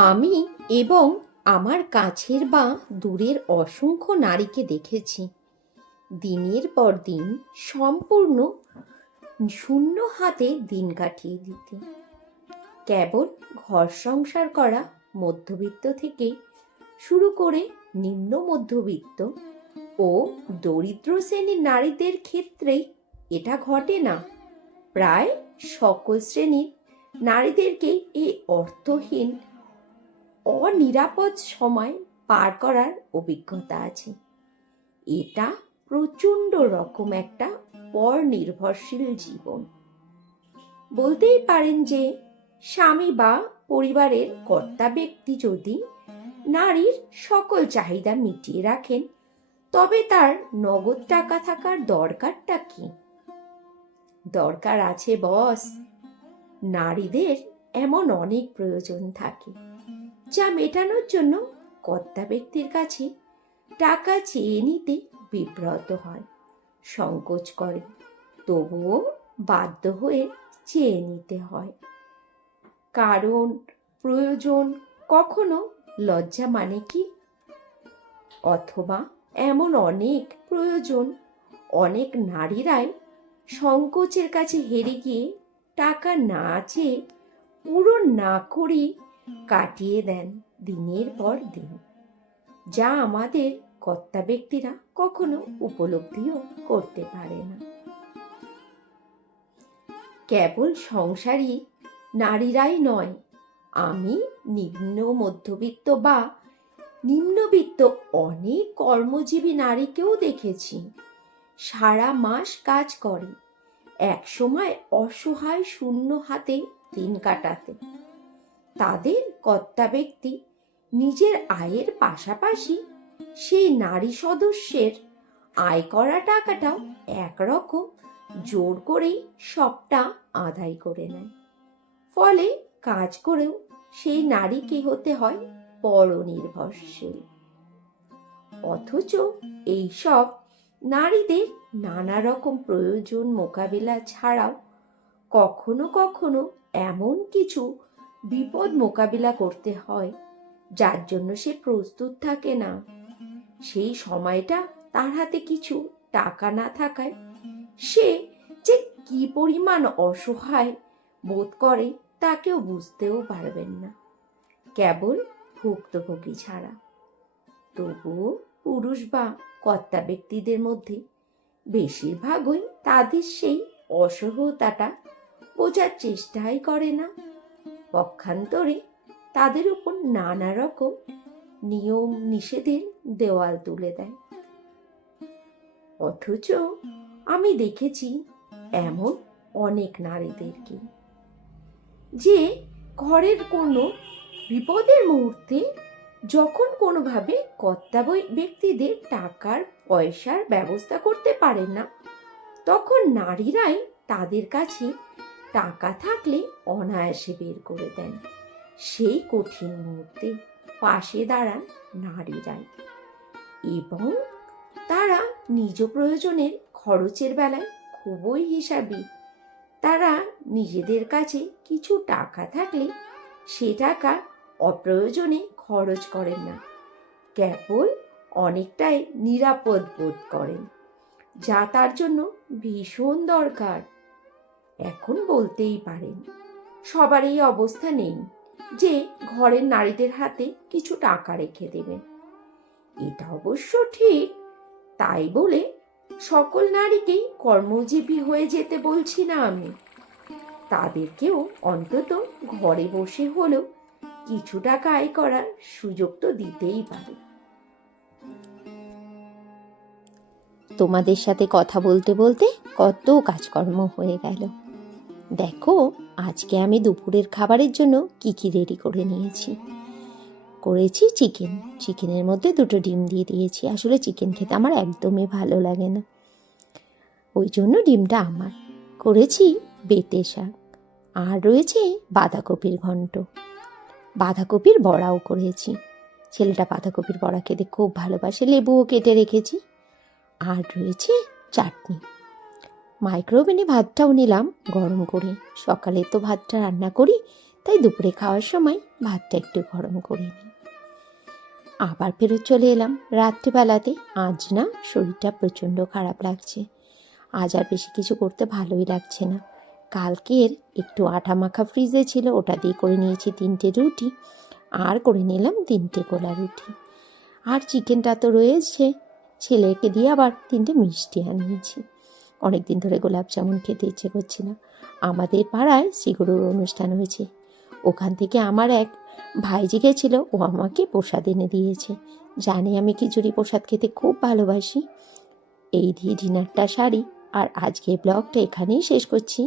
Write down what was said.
আমি এবং আমার কাছের বা দূরের অসংখ্য নারীকে দেখেছি দিনের পর দিন সম্পূর্ণ শূন্য হাতে দিন কাটিয়ে দিতে। কেবল ঘর সংসার করা মধ্যবিত্ত থেকে শুরু করে নিম্ন মধ্যবিত্ত ও দরিদ্র শ্রেণীর নারীদের ক্ষেত্রেই এটা ঘটে না, প্রায় সকল শ্রেণীর নারীদেরকে এই অর্থহীন অনিরাপদ সময় পার করার অভিজ্ঞতা আছে। এটা প্রচণ্ড রকম একটা পর নির্ভরশীল জীবন। বলতেই পারেন যে স্বামী বা পরিবারের কর্তা ব্যক্তি যদি নারীর সকল চাহিদা মিটিয়ে রাখেন, তবে তার নগদ টাকা থাকার দরকারটা কি? দরকার আছে বস। নারীদের এমন অনেক প্রয়োজন থাকে যা মেটানোর জন্য কর্তা ব্যক্তির কাছে টাকা চেয়ে নিতে বিব্রত হয়, সংকোচ করে, তবুও বাধ্য হয়ে চেয়ে নিতে হয়। কারণ প্রয়োজন কখনো লজ্জা মানে কি? অথবা এমন অনেক প্রয়োজন অনেক নারীরাই সংকোচের কাছে হেরে গিয়ে টাকা না চেয়ে পূরণ না করে কাটিয়ে দেন দিনের পর দিন, যা আমাদের কর্তা ব্যক্তিরা কখনো উপলব্ধিও করতে পারে না। কেবল সংসারী নারীরাই নয়, আমি নিম্ন মধ্যবিত্ত বা নিম্নবিত্ত অনেক কর্মজীবী নারীকেও দেখেছি সারা মাস কাজ করে এক সময় অসহায় শূন্য হাতে দিন কাটাতে। তাদের কর্তা ব্যক্তি নিজের আয়ের পাশাপাশি সেই নারী সদস্যের আয় করা টাকাটাও একরকম জোর করেই সবটা আদায় করে নেয়। ফলে কাজ করেও সেই নারীকে হতে হয় পরনির্ভরশীল। অথচ এইসব নারীদের নানা রকম প্রয়োজন মোকাবিলা ছাড়াও কখনো কখনো এমন কিছু বিপদ মোকাবিলা করতে হয় যার জন্য সে প্রস্তুত থাকে না। সেই সময়টা তার হাতে কিছু টাকা না থাকায় সে যে কি পরিমাণ অসহায় বোধ করে তা কেউ বুঝতেও পারবেন না, কেবল ভুক্তভোগী ছাড়া। তবুও পুরুষ বা কর্তা ব্যক্তিদের মধ্যে বেশিরভাগই তাদের সেই অসহায়তাটা বোঝার চেষ্টাই করে না। পক্ষান্তরে তাদের উপর নানা রকম নিয়ম নিষেধের দেওয়াল তুলে দেয়। অথচ আমি দেখেছি এমন অনেক নারীদেরকে যে ঘরের কোনো বিপদের মুহূর্তে যখন কোনোভাবে কর্তা ব্যক্তিদের টাকার পয়সার ব্যবস্থা করতে পারেন না, তখন নারীরাই তাদের কাছে টাকা থাকলে অনায়াসে বের করে দেন। সেই কঠিন মুহূর্তে পাশে দাঁড়ান নারীরাই, এবং তারা নিজ প্রয়োজনের খরচের বেলায় খুবই হিসাবী। তারা নিজেদের কাছে কিছু টাকা থাকলে সে টাকা অপ্রয়োজনে খরচ করেন না, কেবল অনেকটাই নিরাপদ বোধ করেন, যা তার জন্য ভীষণ দরকার। এখন বলতেই পারেন সবার এই অবস্থা নেই যে ঘরের নারীদের হাতে কিছু টাকা রেখে দেবেন। এটা অবশ্য ঠিক, তাই বলে সকল নারীকেই কর্মজীবী হয়ে যেতে বলছি না আমি। তাদেরকেও অন্তত ঘরে বসে হলেও কিছু টাকা আয় করার সুযোগ তো দিতেই পারে। তোমাদের সাথে কথা বলতে বলতে কত কাজকর্ম হয়ে গেল। দেখো আজকে আমি দুপুরের খাবারের জন্য কি কি রেডি করে নিয়েছি। করেছি চিকেনের মধ্যে 2টো ডিম দিয়ে দিয়েছি। আসলে চিকেন খেতে আমার একদমই ভালো লাগে না, ওই জন্য ডিমটা আমার। করেছি বেটে শাক, আর রয়েছে বাঁধাকপির ঘন্ট, বাঁধাকপির বড়াও করেছি। ছেলেটা বাঁধাকপির বড়া খেতে খুব ভালোবাসে, লেবুও কেটে রেখেছি। আর রয়েছে চাটনি। মাইক্রোওভেনে ভাতটাও নিলাম গরম করে, সকালে তো ভাতটা রান্না করি, তাই দুপুরে খাওয়ার সময় ভাতটা একটু গরম করে নিই। আবার ফেরত চলে এলাম রাত্রিবেলাতে। আজ না শরীরটা প্রচণ্ড খারাপ লাগছে, আজ আর বেশি কিছু করতে ভালোই লাগছে না। কালকের একটু আটা মাখা ফ্রিজে ছিল, ওটা দিয়ে করে নিয়েছি 3টে রুটি, আর করে নিলাম 3টে গোলা রুটি। আর চিকেনটা তো রয়েছে, ছেলেকে দিয়ে আবার 3টে মিষ্টি আনিয়েছি। অনেক দিন ধরে গোলাপ জামুন খেতে ইচ্ছে করছে না। আমাদের পাড়ায় শ্রীগুরুর অনুষ্ঠান হয়েছে, ওখান থেকে আমার এক ভাইজি গেছিল, ও আমাকে প্রসাদ এনে দিয়েছে। জানে আমি খিচুড়ি প্রসাদ খেতে খুব ভালোবাসি। এই দিয়ে ডিনারটা সারি, আর আজকের ব্লগটা এখানেই শেষ করছি।